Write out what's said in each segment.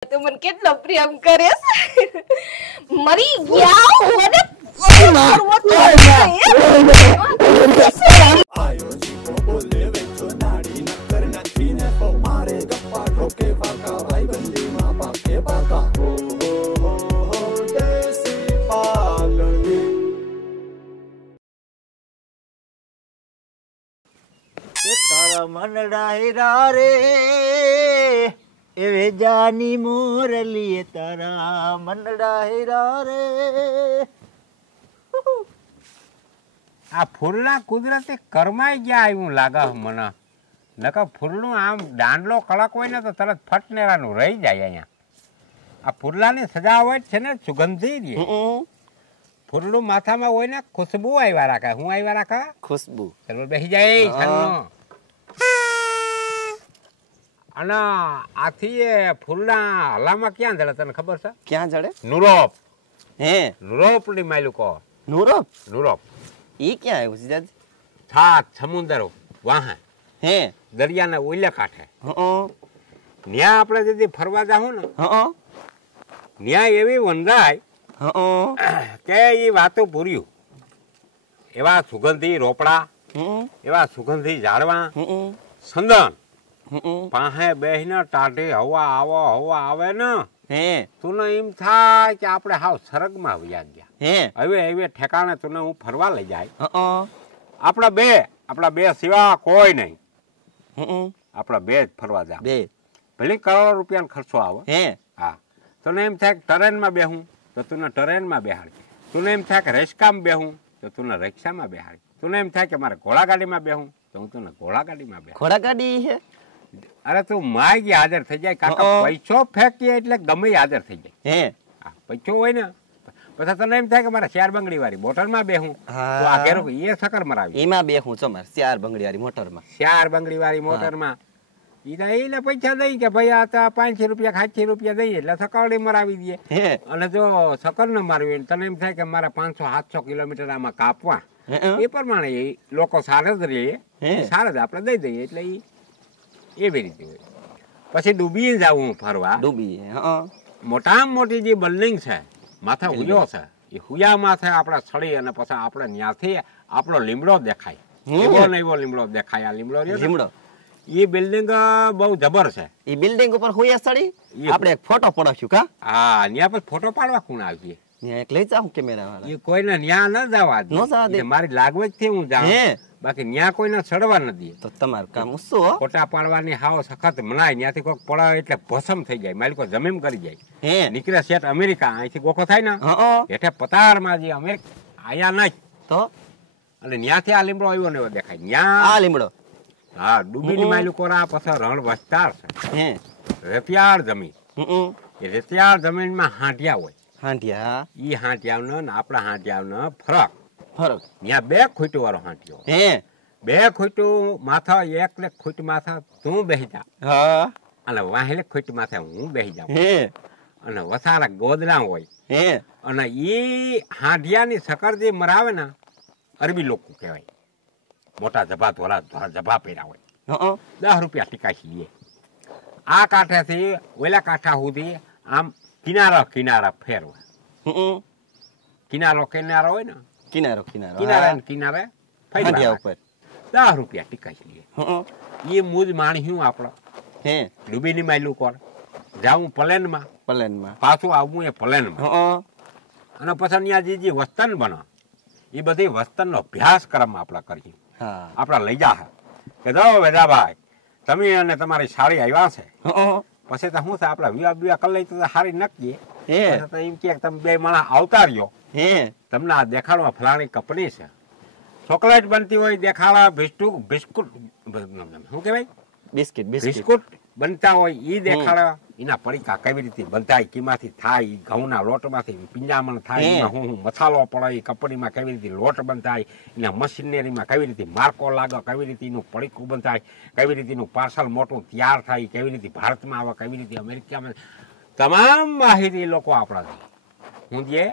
તું મને કેટલો પ્રેમ કરે છે મરી ગયા મને આયો જીવો બોલે વેચો નાડી નકર નથી ને તો મારે ગપ્પા ઠોકે પાકા ભાઈબંધીમાં પાકે પાકા હો દેસી પાલડી તારા મનડા હીરા રે એવે જાની મોરલી તારા મનડા હીરા રે આ ફૂલના કુદરતી કરમાઈ ગયા એવું લાગે મને નકર ફૂલનું આમ દાંડલો કડક હોય ને તો તરત ફટનેરાનું રહી જાય અહીંયા આ ફૂલની સજાવટ છે ને સુગંધી રે ફૂલનું માથામાં હોય ને ખુશ્બુ આવ્યા રાખે હું આવ્યા રાખે ખુશ્બુ ચલો બેસી જાય છાનનો અને આથી એ ફૂલના હલામાં ક્યાં જડે તને ખબર છે ક્યાં જડે નુરોપ હે નુરોપની માયલું કહો નુરોપ નુરોપ ઈ ક્યાં આવ્યું જીજાજી સાત સમુદ્રો વાહે હે દરિયાના ઓલે કાંઠે હં ન્યા આપણે ଯଦି ફરવા જાઉં ને હં ન્યા એવી વંદાય હં કે એ વાતો પૂર્યું એવા સુગંધી રોપડા હં એવા સુગંધી ઝાડવા હં સંદન હં પાસે બેહીને ટાઢી હવા આવે ને હે તું એમ થાય કે આપણે હાવ સરગમાં વ્યા ગયા હે હવે હવે ઠેકાણે તું હું ફરવા લઈ જાય હં આપણા બે સિવા કોઈ નહીં હં આપણા બે જ ફરવા જા બે ભલે કરોડો રૂપિયાનો ખર્ચો આવે હે હા તને એમ થાય કે ટ્રેનમાં બેહું તો તુને ટ્રેનમાં બેહાડી તુને એમ થાય કે રેસકામ બેહું તો તુને રિક્ષામાં બેહાડી તુને એમ થાય કે મારે ઘોડાગાડીમાં બેહું તો હું તને ઘોડાગાડીમાં બેહાડી ઘોડાગાડી હે અરે તું માગી હાજર થઈ જાય કાકા પૈસો ફેંકીએ એટલે ગમે હાજર થઈ જાય હે હા પૈસો હોય ને પછી તને એમ થાય કે મારે ચાર બંગડી વાળી બોટલમાં બેહું તો આ ઘેરો એ સકર મરાવી એમાં બેહું છો મારે 4 બંગડી વાળી મોટરમાં ચાર બંગડી વાળી મોટરમાં એને પૈસા દઈ કે ભાઈ આ તો 500 રૂપિયા 700 રૂપિયા દઈએ એટલે સકરડી મરાવી દઈએ હે અને જો સકર ન મારવી તને એમ થાય કે મારા 500-700 કિલોમીટર આમાં કાપવા એ પ્રમાણે એ લોકો સારા જ રહે સારા જ આપણે દઈ દઈએ એટલે એવી રીતે હોય પછી ડૂબી જવું ફરવા ડૂબી મોટામાં મોટી જે બિલ્ડિંગ છે માથે હુયો છે એ હુયા માથે આપણે ચડી અને પછી આપણે ત્યાંથી આપણો લીમડો દેખાય એવો ને એવો લીમડો દેખાય આ લીમડો એ બિલ્ડિંગ બહુ જબર છે ઈ બિલ્ડિંગ ઉપર હોયા સડી આપણે એક ફોટો પડાવ્યું કા હા ત્યાં પછી ફોટો પાડવા કોણ આવીએ ત્યાં એક લઈ જાઉં કેમેરા વાળા એ કોઈને ન્યા ન જવા દે મારી લાગવજ થી હું જાઉં બાકી ન્યા કોઈને ચડવા ન દે તો તમારું કામ શું હો ફોટા પાડવાની હાવ સખત મનાય ત્યાંથી કોઈક પડાવે એટલે ભસમ થઈ જાય માલિકો જમીન કરી જાય હે નીકળે શેઠ અમેરિકા અહીંથી ગોખો થાય ને હેઠે પતારમાં જે અમેરિકા આયા નહીં તો અને ત્યાંથી આ લીમડો આવ્યો ને એવો દેખાય ન્યા આ લીમડો હા ડૂબીની માયલું કોરા પછી રણ વસ્તાર છે હે રેતિયાળ જમીન એ રેતિયાળ જમીનમાં હાંટિયા હોય હાંટિયા ઈ હાંટિયાનો ને આપણા હાંટિયાનો ફરક ત્યાં બે ખૂંટું વાળો હાંટિયો હે બે ખૂંટું માથા એક ને ખૂંટ માથા તું બેસી જા હા અને વાહેલે ખૂંટ માથે હું બેસી જાઉં હે અને વસારા ગોદડા હોય હે અને ઈ હાંડિયાની સકર જે મરાવે ને અરબી લોકો કહેવાય મોટા જભા ધોળા જભા પહેર્યા હોય 10 રૂપિયા ટીકાશી આ કાંઠેથી ઓલા કાંઠા સુધી આમ કિનારા ફેરવા કિનારો હોય ને કિનારે હાંડિયા ઉપર 10 રૂપિયા ટીકાશી એ મુજ માણ્યું આપણો હે ડૂબીની માયલું કોર જાઉં પ્લેનમાં પાછું આવવું એ પ્લેનમાં અને પછી ત્યાં જે વસ્તન બને એ બધી વસ્તનનો અભ્યાસક્રમ આપણે કરીએ આપણા લઈ જા કે જો વેદાભાઈ તમે અને તમારી સાડી આવ્યા છે પછી તો શું છે આપણા વિવાહ કરી લઈ તો સારી નક્કી એમ કે તમે બે માણસ આવતા રહ્યો તમને આ દેખાડવા ફલાણી કંપની છે ચોકલેટ બનતી હોય દેખાડા બિસ્કુટ શું કહેવાય બિસ્કુટ બનતા હોય એ દેખાડા એના પડીકા કેવી રીતે બંધાય કીમાંથી થાય ઘઉંના લોટમાંથી પિંજામણ થાય એમાં હું મસાલો પડે એ કંપનીમાં કેવી રીતે લોટ બંધાય એના મશીનરીમાં કેવી રીતે માર્કો લાગે કેવી રીતે એનું પડીકું બંધાય કેવી રીતે એનું પાર્સલ મોટું તૈયાર થાય કેવી રીતે ભારતમાં આવે કેવી રીતે અમેરિકામાં તમામ માહિતી લોકો આપણા હું જે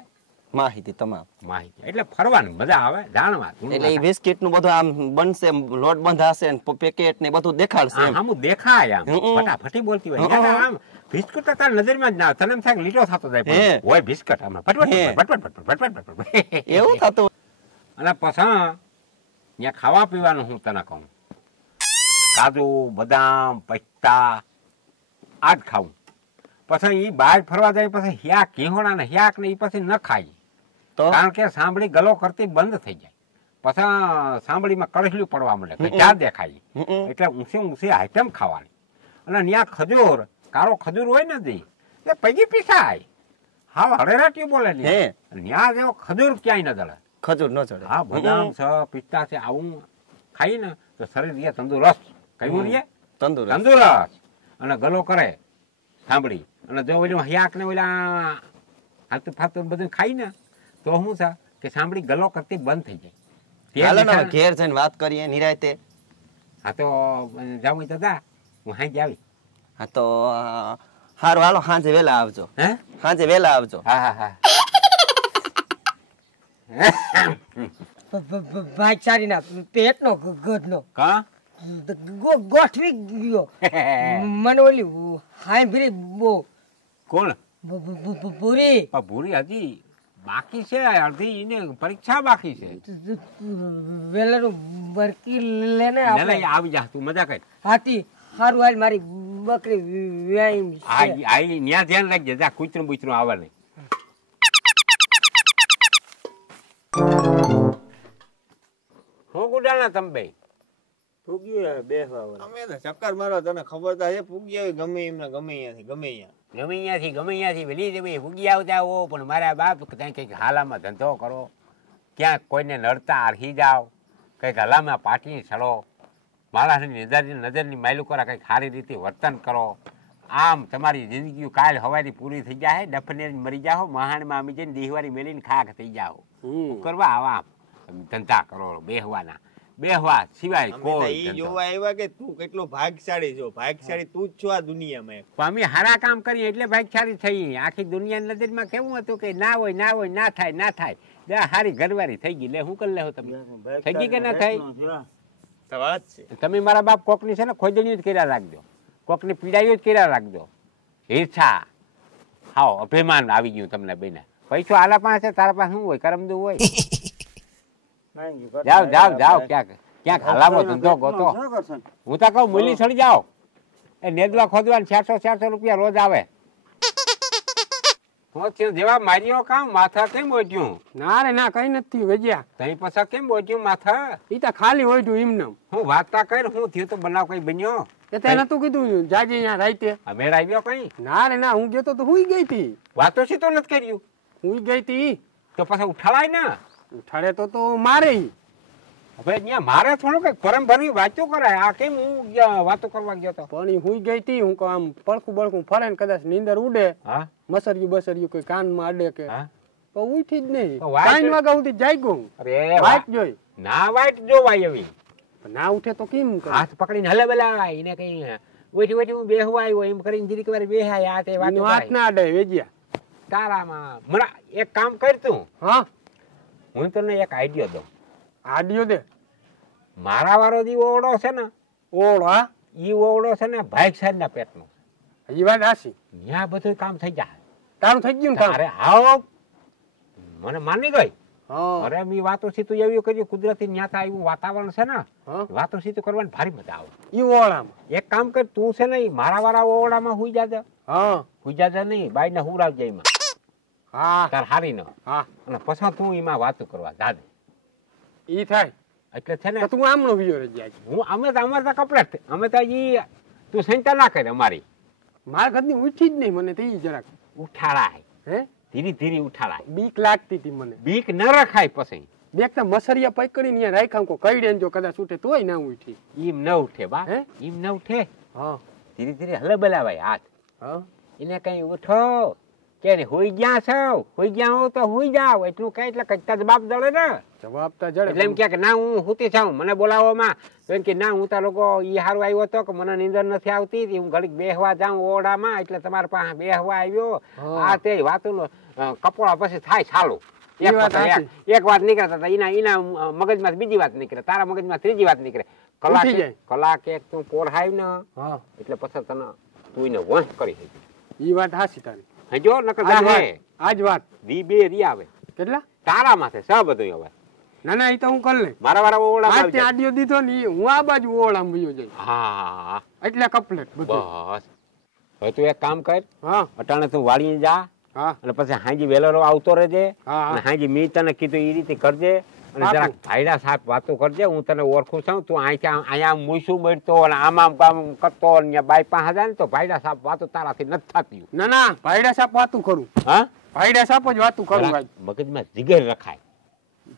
માહિતી તમામ માહિતી એટલે ફરવાની મજા આવે જાણવા એટલે એ બિસ્કિટ નું બધું આમ બનશે લોટ બંધાશે ને પેકેટ ને બધું દેખાડશે આમ દેખાય આમ ફટાફટી બોલતી હોય આમ બિસ્કુટ તો તારી નજરમાં જ ના તને એમ થાય લીટો થતો જાય હોય બિસ્કટ આમાં ફટફટ એવું થતું. અને પછી ત્યાં ખાવા પીવાનું હું તને કહું કાજુ બદામ પિસ્તા આ જ ખાવું. પછી એ બહાર ફરવા જાય પછી હિયાક ઘીહોણા ને હિયાક ને એ પછી ન ખાય કારણ કે સાંભળી ગલો કરતી બંધ થઈ જાય. પછી સાંભળીમાં કળસલું પડવા મળે ચા દેખાય એટલે ઊંચી ઊંચી આઈટમ ખાવાની. અને ત્યાં ખજૂર કાળો ખજૂર હોય ને એ પૈકી પીસાય હા હળેરાટી બોલે ત્યાં જેવો ખજૂર ક્યાંય ન દળે. ખજૂર ન ચડે. હા બદામ છે પિસ્તા છે આવું ખાઈ ને તો શરીર રે તંદુરસ્ત. કયું રે તંદુરસ્ત અને ગલો કરે સાંભળી. અને જો ઓલું હયાક ને ઓલા હાલતું ફાતું બધું ખાઈ ને તો શું છે કે સાંભળી ગલો કરતી બંધ થઈ જાય. ઘેર જઈને વાત કરીએ નિરાયતે. હા તો જાવું તો દા હું હાઈ આવી. હા તો હારું હાલો સાંજે વેલા આવજો. હે સાંજે વેલા આવજો. હા હા હા ભાઈ ચારી ના પેટ નો ગઢનો કા ગોઠવી ગયો મને ઓલી હાય ભરી બો કોણ પૂરી ભૂરી હજી બાકી છે અડધી એને પરીક્ષા બાકી છે. વેલાનું બરકી લેને આવી જા તું મજા કર. હાથી હારું હાલ મારી બકરી વ્યાયમ આઈ ન્યા ધ્યાન રાખજે જા કૂતરું બૂતરું આવે નહીં. હું ગુડાના તમે બે ફૂગ્યું બેસવા અમે તો ચક્કર મારો તને ખબર તો છે ફૂગ્યા ગમે એમને ગમે અહીંયાથી ગમે અહીંયાથી વેલી જવી ફૂગી આવતા હો પણ મારા બાપ કંઈક હાલામાં ધંધો કરો ક્યાંક કોઈને નડતા આરહી જાઓ કંઈક હલામાં પાટી છડો માણસની નજરની માયલું કરો કંઈક સારી રીતે વર્તન કરો. આમ તમારી જિંદગી કાલ હવારી પૂરી થઈ જાય ડફને મરી જાઓ મહાણમાં અમે જઈને દેહવારી મેલીને ખાક થઈ જાઓ કરવા આવા ધંધા કરો બેહવા સિવાય કોઈ જોવા આવ્યા કે તું કેટલો ભાગશાળી છો. ભાગશાળી તું જ છો આ દુનિયામાં. અમે હારા કામ કરીએ એટલે ભાગશાળી થઈ. આખી દુનિયાની નજરમાં કેવું હતું કે ના હોય ના થાય હારી ઘરવાળી થઈ ગઈ લે હું કરી લેવું તમે થઈ ગઈ કે ના થઈ વાત છે. તમે મારા બાપ કોકની છે ને ખોદણી જ કર્યા રાખજો કોકની પીડાઈઓ જ કર્યા રાખજો. ઈર્ષા હાવ અભિમાન આવી ગયું તમને બેને. પૈસો આલા પાસે તારા પાસે શું હોય કરમદું હોય. જાઓ ક્યાંક હાલામાં ધંધો ગોતો. હું તો કહું મૂલી ચડી જાઓ એ નેદવા ખોદવા 400 રૂપિયા રોજ આવે. જેવા માર્યો કામ માથા કેમ ઓઢ્યું? ના રે ના કઈ નથી વેજ્યા. તઈ પછી કેમ ઓઢ્યું માથા? ઈ તો ખાલી ઓઢ્યું એમને. હું વાતા કર હું થયું તો બનાવ કઈ બન્યો? એ તે નતું કીધું જાજે અહીંયા રાઈતે. અમે આવ્યો કઈ? ના રે ના હું ગયો તો હુઈ ગઈ તી. વાતો છે તો નથી કર્યું. હુઈ ગઈ તી તો પછી ઉઠાડાય ને. ઉઠાડે તો મારે. હવે અહીંયા મારે થોડું કઈ પરમભરી વાતો કરાય. આ કેમ હું વાતો કરવા ગયો તો? પણ હુઈ ગઈ તી હું આમ પડખું બળખું ફરે ને કદાચ નીંદર ઉડે મસર્યું કોઈ કાનમાં અડે કે તો ઉઠી જ નહીં. 3 વાગ્યા સુધી જાગ્યો. અરે વાઈટ જોઈ ના વાઈટ જોવાય એવી ના ઉઠે તો કેમ હાથ પકડીને હલે બલા એને કઈ ઓઠી હું બેહવા આવ્યો એમ કરીને જીરીક વાર બેહાય. આ તે વાત હાથ ના અડે વેજ્યા તારામાં. મને એક કામ કર તું. હા હું તને એક આઈડિયો દઉં. આડિયો દે. મારા વાળો દી ઓવડો છે ને ઓવડો ઈ ઓવડો છે ને ભાઈ સાહેબ ના પેટ નો. હજી વાત આસી ત્યાં બધું કામ થઈ જાય. તારું થઈ ગયું ને? અરે આવો મને માની ગઈ. અરે મી વાતો સીતું એવી કર્યું કુદરતી ન્યા આવ્યું વાતાવરણ છે ને વાતો સીતું કરવાની ભારી મજા આવે. ઈ ઓવડામાં એક કામ કર તું છે ને મારા વાળા ઓવડામાં હુઈ જાજે. હુઈ જાજે નહીં બાઈ ને હુરાવજે એમાં. તાર હારી ન. અને પછી તું એમાં વાતો કરવા જાજે. ઈ થાય એટલે છે ને તું આમનો વિયો રે જાય. હું અમે તો કપડે અમે તો ઈ તું ચિંતા ના કરે અમારી. મારા ઘરની ઉઠી જ નહીં મને તો ઈ જરાક ઉઠાડાય. હે ધીરે ધીરે ઉઠાડાય. બીક લાગતી હતી મને. બીક ન રખાય પછી. બેક તો મસરિયા પકડીને અહીંયા રાખ્યા કો કઈડે જો કદાચ ઉઠે તોય ના ઉઠી. ઈમ ન ઉઠે બા. ઈમ ન ઉઠે. ધીરે ધીરે હલે બલાવાય હાથ. એને કઈ ઉઠો કે હોઈ ગયા છો હોઈ ગયા હો તો હોઈ જાવ એટલું કઈ એટલે કઈ જવાબ દળે ને. જવાબ તો જડે. એટલે એમ કે ના હું હુતી જાઉં મને બોલાવવામાં તો એમ કે ના હું તો લોકો ઈ હારું આવ્યો હતો કે મને નીંદર નથી આવતી હું ઘડીક બેહવા જાઉં ઓરડામાં એટલે તમારા પાસે બેહવા આવ્યો. આ તે વાતો કપોળા પછી થાય ચાલુ. એક વાત નીકળતા હતા એના મગજમાં બીજી વાત નીકળે તારા મગજમાં ત્રીજી વાત નીકળે. કલાક એક તું પોરહાય ને એટલે પછી તને તું એને વંશ કરી ઈ વાત હાસી તારી. હજો નકર જાહે આજ વાત દી બે રી આવે કેટલા તારા માથે સ બધું હવે. ના ના ઈ તો હું કરી લે. મારા વાળા ઓળા આજ ત્યાં આડિયો દીધો ને હું આ બાજુ ઓળામાં વયો જાય. હા એટલે કમ્પ્લીટ બધું. બસ હવે તું એક કામ કર હા અટાણે તું વાળીને જા હા અને પછી હાંજી વેલરો આવતો રહેજે હા અને હાંજી મી તને કીધું એ રીતે કરજે અને જરાક ભાઈડા સાહેબ વાતો કરજે હું તને ઓળખું છું તું અહીંયા મૂસું બેઠતો અને આમ કામ કરતો ને બાઈ પાસે જાય ને તો ભાઈડા સાહેબ વાતો તારાથી નથી થતી. ના ના ભાઈડા સાપ વાતું કરું. હા ભાઈડા સાપ જ વાતું કરું. આજ મગજમાં જીગર રખાય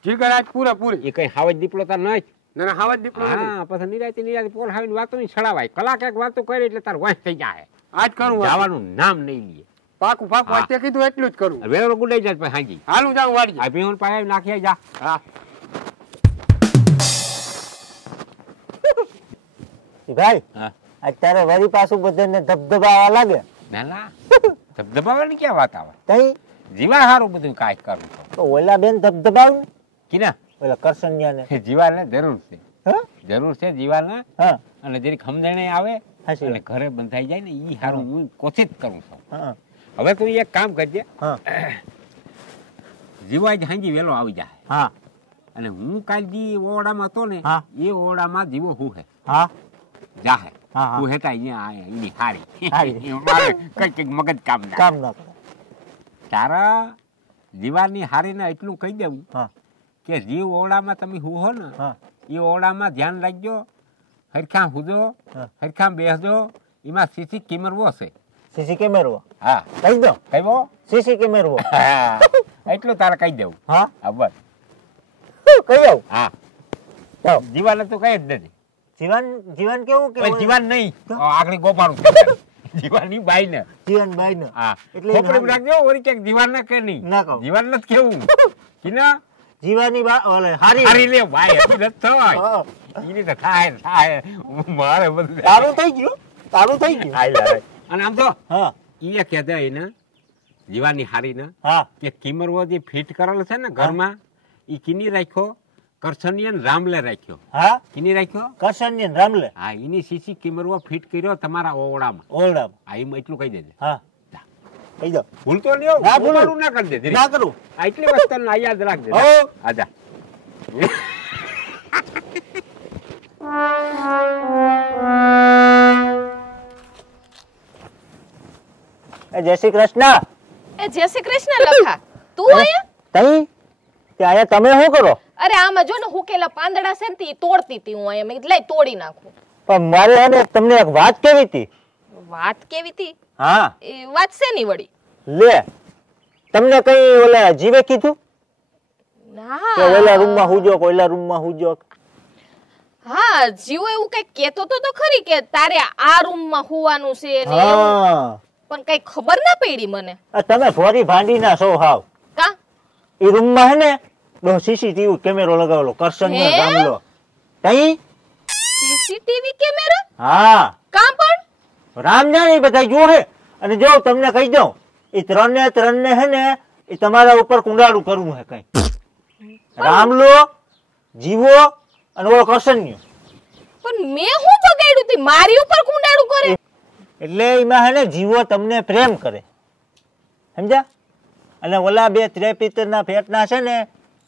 જીગર આજ પૂરેપૂરી. એ કઈ હાવજ દીપડો તાર નહીં. ના ના હાવજ દીપડો હા પછી નિરાતી પોલ હાવીને વાતો નહીં છડાવાય કલાક એક વાતો કરી એટલે તાર વાંચ થઈ જાય. આજ કરું જવાનું નામ નહીં લે. પાકું પાકું આજ તે કીધું એટલું જ કરું. વેલો ગુડાઈ જાય પછી હાંજી હાલું જાઉં વાડી. આ ભીહોન પાય નાખી જા. હા ભાઈ હા અત્યારે વળી પાછું બધાને ધબધબાવા લાગે. ના ના ધબધબાવાની ક્યાં વાત આવે તઈ જીવા હારું બધું કાંઈ કરું છું. તો ઓલા બેન ધબધબાવ કિના ઓલા કરસનિયાને. જીવાને જરૂર છે હા જરૂર છે જીવાને હા અને જરીક સમજણે આવે હાચી અને વાત. ઘરે બંધાઈ જાય ને ઈ હારું હું કોશિશ કરું છું. હા હવે તું એક કામ કરજે હા જીવા જ હાંજી વેલો આવી જાય હા અને હું કાલજી ઓરડામાં હતો ને હા. એ ઓરડામાં જીવો હું હે હા જાહે હા, હા. હું હેતા અહીંયા એની હારી હારી. મારે કઈ મગજ કામ ના કામ ના કરે. તારા જીવાની હારીને એટલું કહી દેવું હા કે જીવ ઓરડામાં તમે હું હો ને હા એ ઓરડામાં ધ્યાન રાખજો હરખા હુજો હા. હરખા બેસજો એમાં સીસી કેમેરો છે. સીસી કેમેરો હા કહી દો. કઈવો સીસી કેમેરો હા એટલું તારે કહી દેવું. હા હા બસ કહી દઉં. હા જાઓ. જીવાને તો કઈ જ નથી. જીવન જીવન કેવું કે જીવાન નહીં આગળ ગોપારું જીવાની બાઈ ને જીવન બાઈ ને હા એટલે ખોપડી રાખજો ઓરી ક્યાંક જીવાન ના કે નહીં ના કહું. જીવાન નથી કેવું કિના જીવાની ઓલે હારી હારી લે ભાઈ હતી નથી થવાય હા. ઈની તો થાય મારે બધું તારું થઈ ગયું તારું થઈ ગયું. હાય લે. અને આમ તો હા ઈ કહેતા એને જીવાની હારી ને હા કે કિમરવો જે ફિટ કરેલો છે ને ઘરમાં ઈ કિની રાખ્યો કરસનિયન રામલે રાખ્યો. હા કિની રાખ્યો કરસનિયન રામલે હા એની સીસી કિમરવો ફિટ કર્યો તમારા ઓરડામાં. ઓરડામાં. હા એમ એટલું કહી દેજે. હા કહી દો. ભૂલતો નહીં હો. ના ભૂલું. ગોપારું ના કરી દેજે. ના કરું. આ એટલી વસ્તુ તને યાદ રાખજે. હો. આજા જય શ્રી કૃષ્ણ. એ જય શ્રી કૃષ્ણ લખા તું આયા તઈ તે આયા તમે શું કરો? અરે આમાં જો ને હુકેલા પાંદડા છે ને તે તોડતી હતી હું અહીંયા મેં કીધું લાય તોડી નાખું. પણ મારે એને તમને એક વાત કેવી હતી. વાત કેવી હતી? હા એ વાત છે ની વળી લે તમને કઈ ઓલા જીવે કીધું કે ઓલા ના રૂમમાં હુજો ઓલા રૂમમાં હુજો? હા જીવો એવું કઈ કેતો તો ખરી કે તારે આ રૂમમાં હુવાનું છે ને એવું. હા પણ કઈ ખબર ના પડી મને. આ તમે ભોરી ભાંડીના છો હાવ. કા એ રૂમમાં હે ને દો સીસીટીવી કેમેરો લગાવેલો કરસનિયા હે? ગામલો. તઈ સીસીટીવી કેમેરા હા કાં પણ રામ જાણે બધા જોહે. અને જો તમને કહી દઉં એ ત્રણને હે ને એ તમારા ઉપર કુંડાળું કરવું હે કઈ. રામલો જીવો અને ઓલો કરસનિયો પણ મેં હું બગાડ્યું તી મારી ઉપર કુંડાળું કરે? એટલે એમાં હે ને જીવો તમને પ્રેમ કરે સમજ્યા. અને ઓલા બે ત્રેપિતરના પેટના છે ને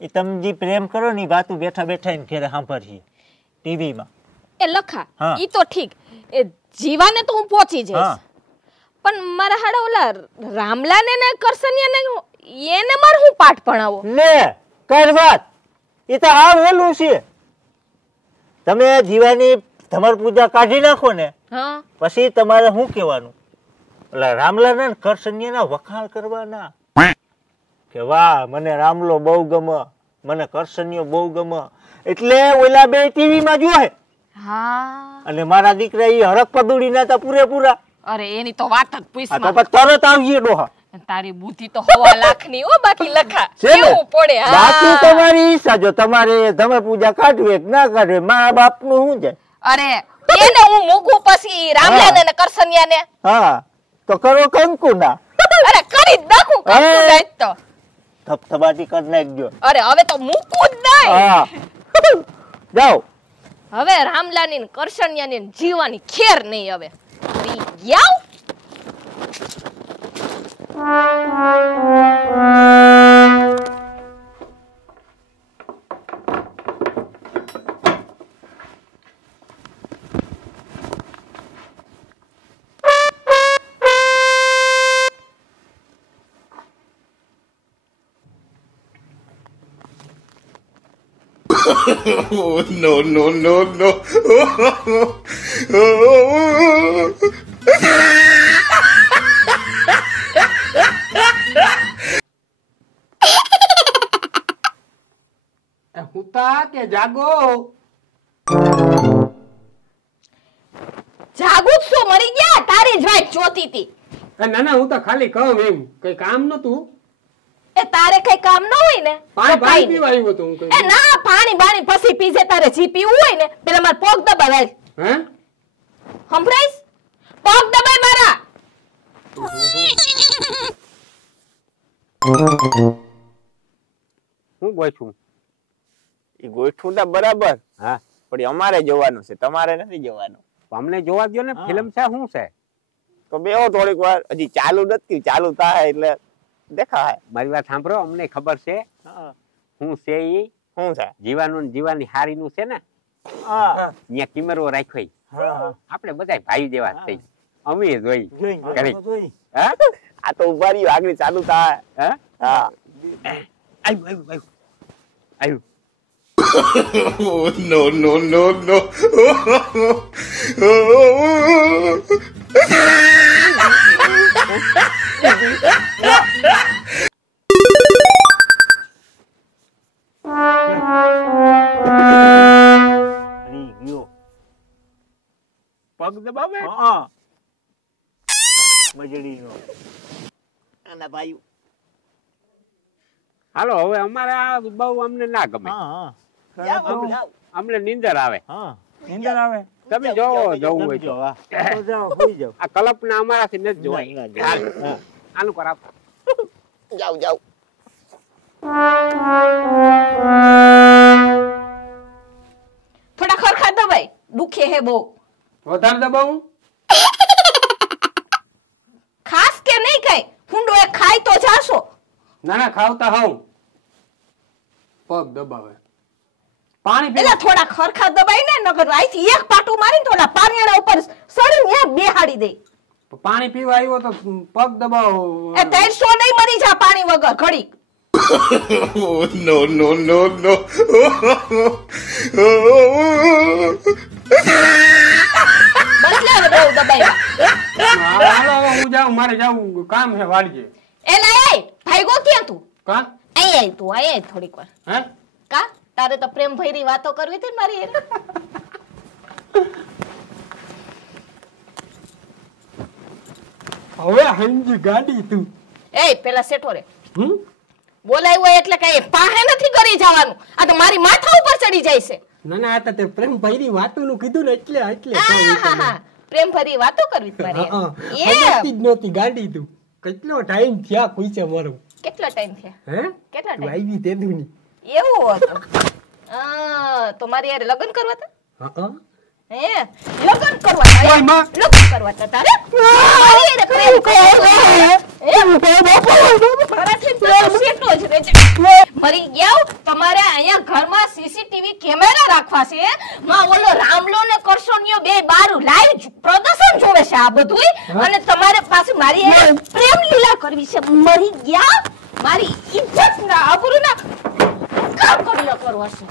એ તમે જે પ્રેમ કરો ને એ વાતું બેઠા બેઠા એને ઘેરે સાંભળીએ ટીવીમાં. એ લખા હા. ઈ તો ઠીક એ જીવાને તો હું પહોંચી જઈશ હા પણ મારા હાડા ઓલા રામલાને ને કરસનિયાને એને મારે હું પાઠ ભણાવો? લે કર વાત એ તો આ વેલું છે. તમે જીવાની ધમર પૂજા કાઢી નાખો ને હા પછી તમારે શું કહેવાનું ઓલા રામલાના ને કરસનિયાના વખાણ કરવાના કે વાહ મને રામલો બહુ ગમે મને કરસનિયો બહુ ગમે. એટલે ઓલા બે ટીવી માં જોહે હા અને મારા દીકરા એ હરક પદુડી ના હતા પૂરેપૂરા. અરે એની તો વાત જ આ પૂછમાં. તો પછી તરત આવીએ ડોહા. તારી બુદ્ધિ તો 1.5 લાખની હો બાકી લખા છે ને? કેવું પડે બાકી હા તમારી ઈચ્છા જો તમારે ધમર પૂજા કાઢવી કે ના કાઢવી મા બાપ નું શું જાય. અરે એને હું મૂકું પછી રામલાને ને કરસનિયાને હા તો કરો કંકુ ના અરે કરી જ નાખું કંકુ અરે. જાય તો. થપથપાટી કરી નાખજો. અરે હવે તો મૂકું જ નહીં. હા જાઓ. હવે રામલાની ને કરસનિયાની ને જીવાની ખેર નહીં હવે. ઈ જાવ No, no, no, no. હુતા કે જાગો? જાગું જ શું, મરી ગયા? તારી જ વાત જોતી હતી. ના ના, હું તો ખાલી કહું એમ, કઈ કામ નતું. એ તારે કઈ કામ ન હોય ને પાણી પીવા આવ્યો તો હું કઈ. એ ના, પાણી બાણી પછી પીજે. તારે જી પીવું હોય ને પેલા માર પગ દબાવાય. હે સંભળાઈશ? પગ દબાય મારા. હું ગોઠવું? એ ગોઠવું તો બરાબર, હા, પણ અમારે જોવાનું છે, તમારે નથી જોવાનું. અમને જોવા દો ને. ફિલ્મ છે શું છે? તો બેહો થોડીક વાર, હજી ચાલુ નથી, ચાલુ થાય એટલે દેખાય. મારી વાત સાંભળો, અમને ખબર છે શું છે. ઈ શું છે? જીવાનું ને જીવાની હારી નું છે ને, હા ત્યાં કિમરો રાખ્યો. આપણે બધા ભાઈ જેવા થઈ, અમે જોઈ કરી. હા, આ તો ઉભા રહ્યો, આગળ ચાલુ થાય. હા, હા આવ્યું આવ્યું આવ્યું. No, no, no, no. પગ દબાવે. મજડીનો આના ભાઈ. હાલો હવે અમારે આ બહુ અમને ના ગમે. અમને નીંદર આવે. નીંદર આવે. તમે જોવો જવું હોય તો. જાઓ, હોઈ જાઓ. આ કલ્પના અમારાથી નથી જોવાય. આનું કર આપ. જાવ જાવ. થોડા ખરખા દબાય, દુખે હે બહુ. વધારે દબાવું? ખાસ કે નહીં કઈ હુંડો એ ખાઈ તો જાશો. ના ના, ખાવતા હોઉં. પગ દબાવે. પાણી પેલા થોડા ખરખા દબાઈ ને, નકર આઈથી એક પાટું મારીને થોડા પાણીયાળા ઉપર સડી ને બેહાડી દે. પાણી પીવા આવ્યો તો પગ દબાવો. એ તૈરસો નહીં, મરી જા પાણી વગર ઘડી. No, no, no, no. બદલે હવે બહુ દબાઈ. હાલો હવે હું જાઉં, મારે જાવું, કામ છે વાડીએ. એલા એ ભાઈગો ક્યાં તું? કા આય આય તું, આય થોડીક વાર. હે કા તારે તો પ્રેમ ભરી વાતો કરવી હતી ને મારી એને. હવે હંજી ગાડી તું. એ પેલા સેઠો રે, બોલાવ્યો હોય એટલે કઈ પાહે નથી કરી જવાનું. આ તો મારી માથા ઉપર ચડી જાય છે. ના ના, આ તો તે પ્રેમ ભરી વાતો નું કીધું ને એટલે એટલે આહાહા, પ્રેમ ભરી વાતો કરવી છે મારી એને. હમણાં જ નહોતી ગાડી તું. કેટલો ટાઈમ થયા પૂછે મારું. કેટલો ટાઈમ થયા? હે કેટલા તું ટાઈમ? આવી તેદુની. એવું હતું. તો મારી યાર લગ્ન કરવા હતા? હા હે લગ્ન કરવા હતા? ઓય માં. લગ્ન કરવા હતા તારે? મારી યાર પ્રેમ કરવા. મારાથી પ્રેમ સેટો જ રહે છે. મરી ગયા. તમારે અહીંયા ઘરમાં સીસીટીવી કેમેરા રાખવા છે. માં ઓલો રામલો ને કરશોનિયો બે બાર લાઈવ પ્રદર્શન જોવે છે આ બધુંય. અને તમારે પાસે મારી યાર પ્રેમ લીલા કરવી છે. મરી ગયા. મારી ઇજ્જત ના આબરૂ ના કામ કર્યો કરવા છે.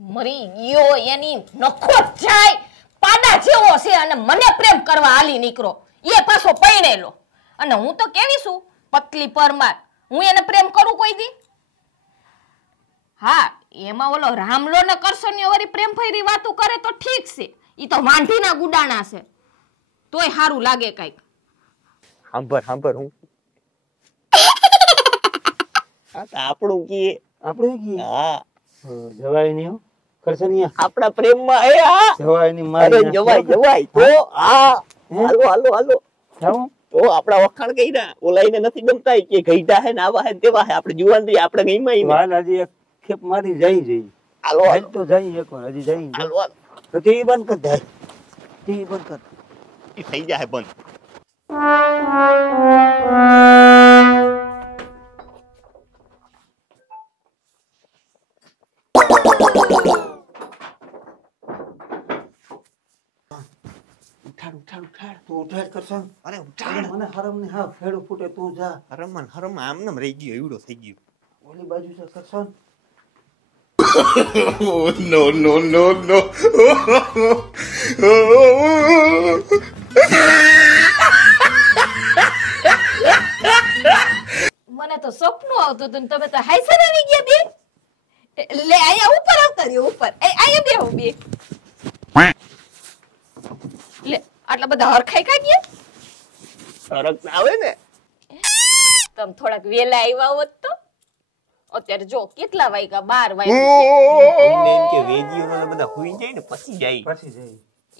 મરી ગયો, એની નખો જાય પાડા જેવો છે અને મને પ્રેમ કરવા હાલી નીકળો. એ પાછો પૈણેલો. અને હું તો કેવી છું, પતલી પરમાર. હું એને પ્રેમ કરું કોઈ દી? હા, એમાં ઓલો રામલો ને કરશનિયો વળી પ્રેમ ફરી વાતું કરે તો ઠીક છે. ઈ તો વાંઢીના ગુડાણા છે, તોય સારું લાગે કઈક. સાંભળ સાંભળ, હું આપણું કીએ. આપણે કી હા જવાય નહીં હો. કરશનિયા આપણા પ્રેમમાં એ હા જવાય નહીં. અરે મારી જવાય જવાય તો હા હાલો હાલો હાલો. જાઉં તો આપડા વખાણ કર્યા. ઓલાઈને નથી ગમતા કે ગઈડા હે ને આવા હે ને તેવા હે. આપણે જુવાન રહી, આપણે ગઈમાં ઈ હાલ હજી એક ખેપ મારી જઈ જઈ. હાલો હાલ હાલો તો જઈ એક વાર હજી જઈ. હાલો હાલો. તો ટીવી બંધ કર દે. ટીવી બંધ કર. ઈ થઈ જાય બંધ. ઉઠાડ ઉઠાડ ઉઠાડ. તું ઉઠાડ કરશન. અરે ઉઠાડ. મને હરમ ને હા ફેડો ફૂટે તું જા. હરમન હરમ આમ નામ રહી ગયો, એવડો થઈ ગયો. ઓલી બાજુ છે Karshan. No, no, no, no. મને તો સપનું આવતું હતું ને તમે તો હાઈસર આવી ગયા બે. લે આયા ઉપર આવતા રહ્યો ઉપર. આયા બેહો બે. લે આટલા બધા હરખાઈ કા ગયા? ફરક આવે ને. તમ થોડાક વેલા આવ્યા હોત તો અત્યારે જો કેટલા વાગ્યા 12 વાગ્યા. એમ કે વેજીઓમાં બધા હુઈ જાય ને પછી જાય.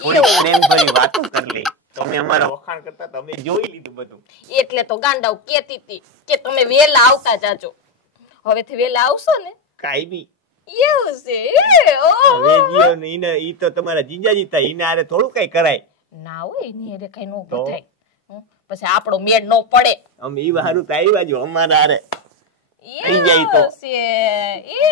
થોડી પ્રેમ ભરી વાતો કરી લે. તમે અમારા વખાણ કરતા તમે જોઈ લીધું બધું. એટલે તો ગાંડાઓ કેતી હતી કે તમે વેલા આવતા જાજો. હવેથી વેલા આવશો ને કાઈ બી એવું છે. વેજીઓ ને ઈ તો તમારા જીજાજી તા ઈને આરે થોડું કઈ કરાય ના હોય ને એને કઈ નો થાય. પછી આપણો મેળ નો પડે. અમે ઈ હારું તો આવ્યા જો અમારા આરે થઈ જાય તો એ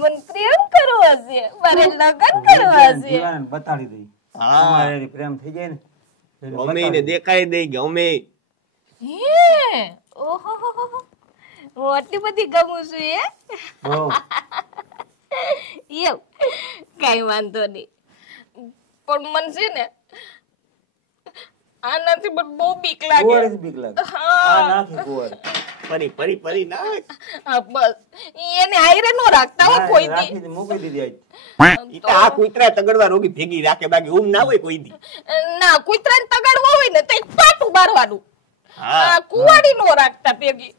મન પ્રેમ કરવા છે મારે લગન કરવા છે. જીવાને બતાડી દઈ. હા અમારે પ્રેમ થઈ જાય ને અમે એને દેખાડી દઈ કે અમે હે ઓહો હું આટલી બધી ગમું છું એ. એવું કઈ વાંધો નહીં પણ મન છે ને આનાથી મને બહુ બીક લાગે. કુંવર જ બીક લાગે. આ નાખી કુંવર. પરી ના આવે. હા બસ એને આયરે નો રાખતા હો કોઈ દી. રાખી દે, મૂકી દીધી આજ. ઈ તો આ કૂતરા તગડવા રોગી ભેગી રાખે બાકી ઊંઘ ના હોય કોઈ દી. ના કૂતરાને તગાડવો હોય ને તો એક પાટું મારવાનું. હા કુવાડી નો રાખતા ભેગી.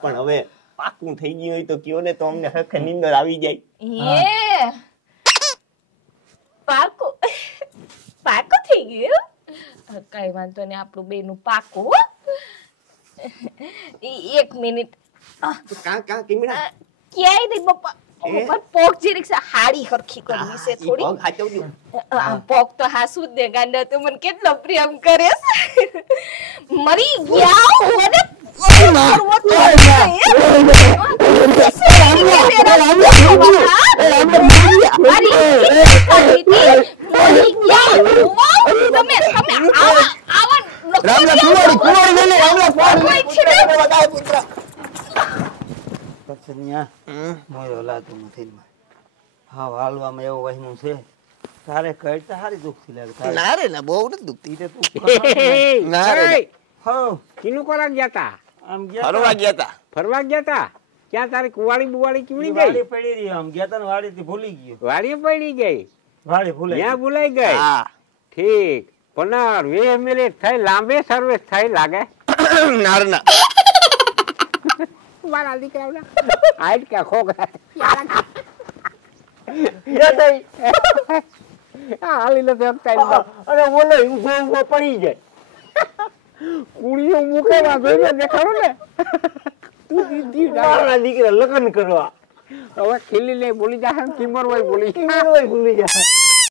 પણ હવે પાકું થઈ ગયું હોય તો કયો ને તો અમને હરખે નીંદર આવી જાય. એ પાકું થઈ ગયું. કઈ વાંધો નહીં આપણું બેનું પાકું. એક મિનિટ કાં કિમડા ક્યાંય નહીં પપ્પા. પપ્પા પોક જે રિક્ષા હાડી હરખી કરવી છે થોડી. પગ હાચવજો. પોક તો હાસુ જ દે ગાંડા તો મને કેટલો પ્રેમ કરે છે. મરી ગયા મને મારવો તો હાલવામાં એવું વહેલું છે તારે કહેતા હારી દુખતી લાગે. ના રે ના બહુ નથી દુખતી. ના રે હા કિનું કોરા ગયા તા? આમ ફરવા ગયા તા. ફરવા ગયા તા? ક્યાં તારી કુવાડી બુવાડી કેવડી વાડી ગઈ? પડી રહી આમ ગયા તા ને વાડી થી ભૂલી ગયો. વાડી પડી ગઈ? વાડી ભૂલાઈ ત્યાં ભૂલાઈ ગઈ? હા ઠીક. પણ 20 મિનિટ થઈ લાંબે સર્વિસ થઈ લાગે. ના રે ના મારા દીકરાઓના આઈટ કે ખોગા હાલી નથી શકતા. અને બોલો ઊંઘો પડી જાય. કુડીઓ મૂકે વાંધો દેખાડો ને. મારા દીકરા લગ્ન કરવા હવે ખીલી ને બોલી જાય કિમર હોય બોલી ભૂલી જાય.